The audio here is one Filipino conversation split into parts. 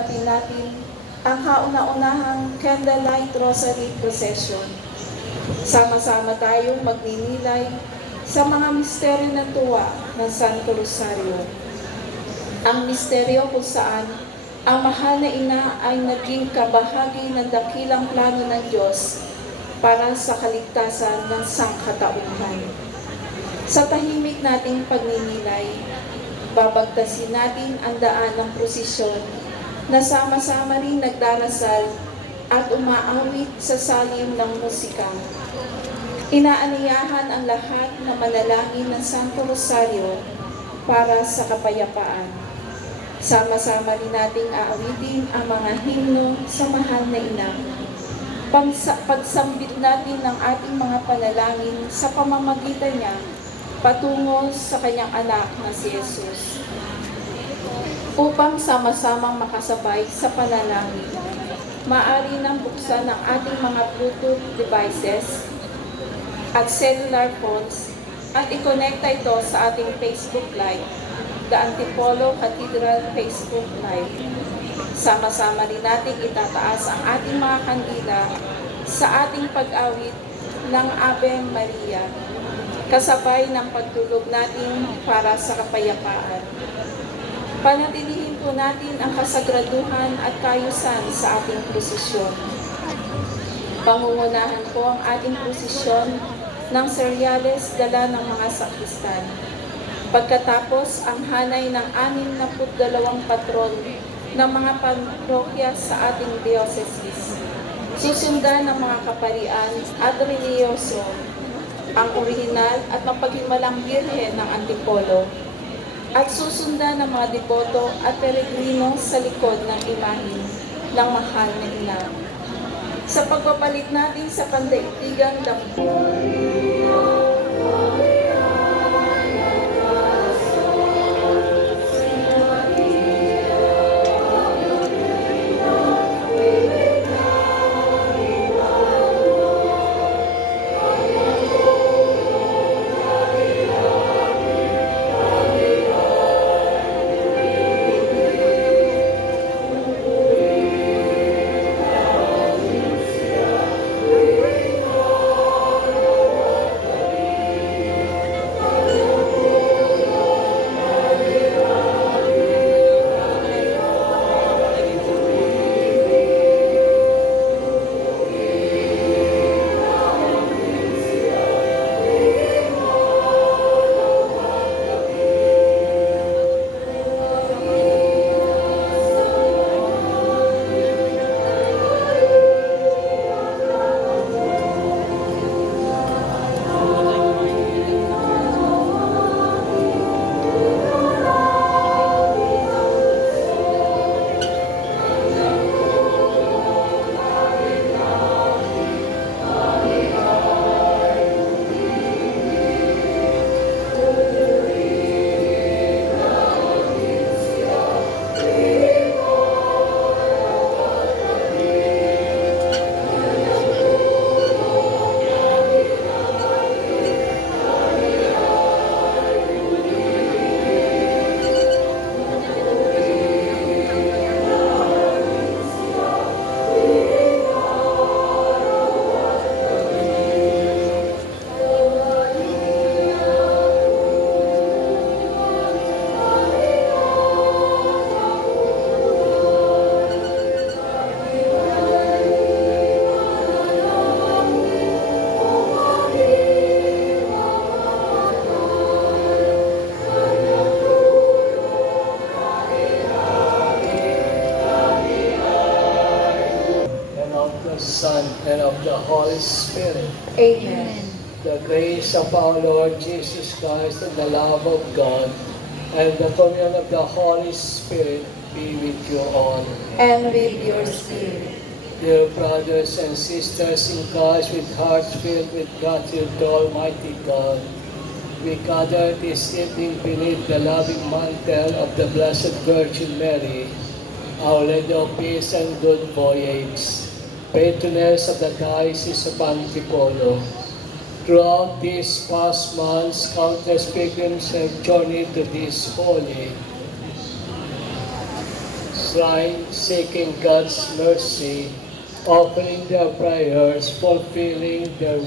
natin ang kauna-unahang Candlelight Rosary Procession. Sama-sama tayong magninilay sa mga misteryo ng tuwa ng Santo Rosario. Ang misteryo kung saan ang mahal na ina ay naging kabahagi ng dakilang plano ng Diyos para sa kaligtasan ng sangkatauhan. Sa tahimik nating pagninilay, babagtasin natin ang daan ng prosesyon na sama-sama rin nagdarasal at umaawit sa salim ng musika. Inaaniyahan ang lahat na manalangin ng Santo Rosario para sa kapayapaan. Sama-sama rin nating aawitin ang mga himno sa mahal na ina. Pagsambit natin ng ating mga panalangin sa pamamagitan niya patungo sa kanyang anak na si Jesus. Upang sama-samang makasabay sa panalangin, maaari nang buksan ang ating mga Bluetooth devices at cellular phones at i-connecta ito sa ating Facebook Live, The Antipolo Cathedral Facebook Live. Sama-sama rin natin itataas ang ating mga kandila sa ating pag-awit ng Ave Maria, kasabay ng pagtulog natin para sa kapayapaan. Panatilihin po natin ang kasagraduhan at kayusan sa ating prosesyon. Pangungunahan po ang ating prosesyon ng seryales dala ng mga sakristan. Pagkatapos ang hanay ng 62 patron ng mga parokya sa ating diocese. Susundan ng mga kaparian at reliyoso, ang orihinal at mapaghimalang birhen ng Antipolo, at susundan ng mga deboto at peregrino sa likod ng imahin ng mahal na ina. Sa pagbabalik natin sa pandaigdigang dampulan, Son, and of the Holy Spirit. Amen. The grace of our Lord Jesus Christ and the love of God and the communion of the Holy Spirit be with you all. And with your spirit. Dear brothers and sisters in Christ, with hearts filled with gratitude to Almighty God, we gather this evening beneath the loving mantle of the Blessed Virgin Mary, Our Lady of Peace and Good Voyage, patroness of the Diocese of Antipolo. Throughout these past months, countless pilgrims have journeyed to this holy shrine, seeking God's mercy, offering their prayers, fulfilling their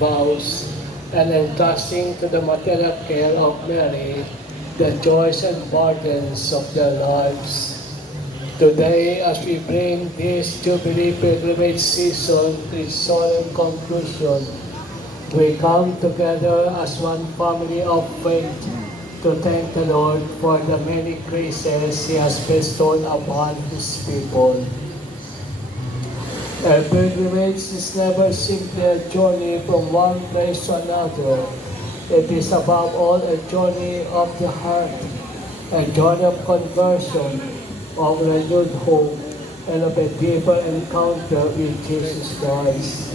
vows, and entrusting to the maternal care of Mary the joys and burdens of their lives. Today, as we bring this Jubilee pilgrimage season to its solemn conclusion, we come together as one family of faith to thank the Lord for the many graces He has bestowed upon His people. A pilgrimage is never simply a journey from one place to another. It is above all a journey of the heart, a journey of conversion, of renewed hope, and of a deeper encounter with Jesus Christ.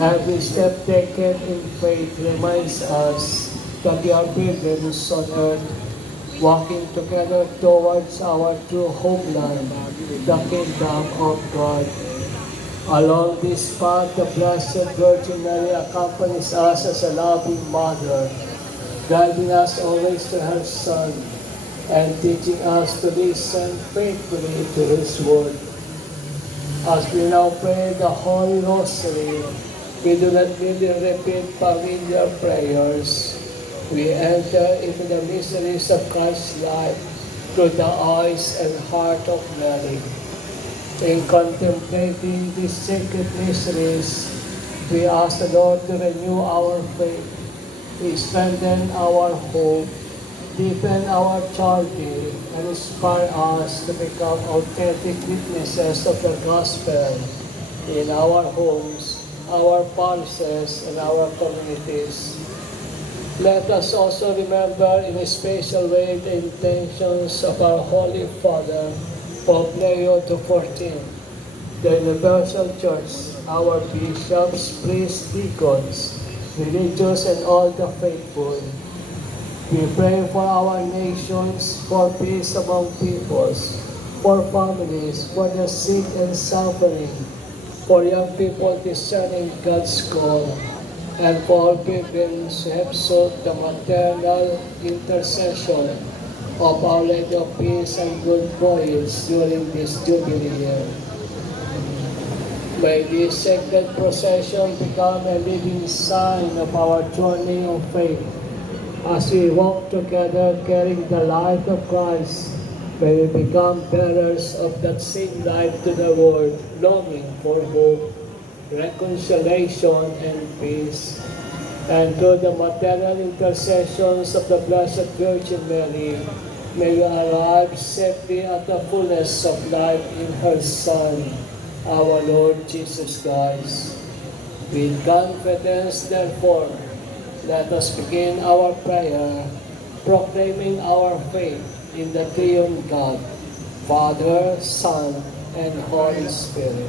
Every step taken in faith reminds us that we are pilgrims on earth, walking together towards our true homeland, the kingdom of God. Along this path, the Blessed Virgin Mary accompanies us as a loving mother, guiding us always to her Son, and teaching us to listen faithfully to His word. As we now pray the Holy Rosary, we do not merely repeat familiar prayers. We enter into the mysteries of Christ's life through the eyes and heart of Mary. In contemplating these sacred mysteries, we ask the Lord to renew our faith, strengthen our hope, deepen our charity, and inspire us to become authentic witnesses of the gospel in our homes, our parishes, and our communities. Let us also remember in a special way the intentions of our Holy Father, Pope Leo XIV, the Universal Church, our bishops, priests, deacons, religious, and all the faithful. We pray for our nations, for peace among peoples, for families, for the sick and suffering, for young people discerning God's call, and for all pilgrims who have sought the maternal intercession of Our Lady of Peace and Good Voyage during this Jubilee year. May this sacred procession become a living sign of our journey of faith. As we walk together carrying the light of Christ, may we become bearers of that same light to the world, longing for hope, reconciliation, and peace. And through the maternal intercessions of the Blessed Virgin Mary, may we arrive safely at the fullness of life in her Son, our Lord Jesus Christ. With confidence, therefore, let us begin our prayer, proclaiming our faith in the Triune God, Father, Son, and Holy Spirit.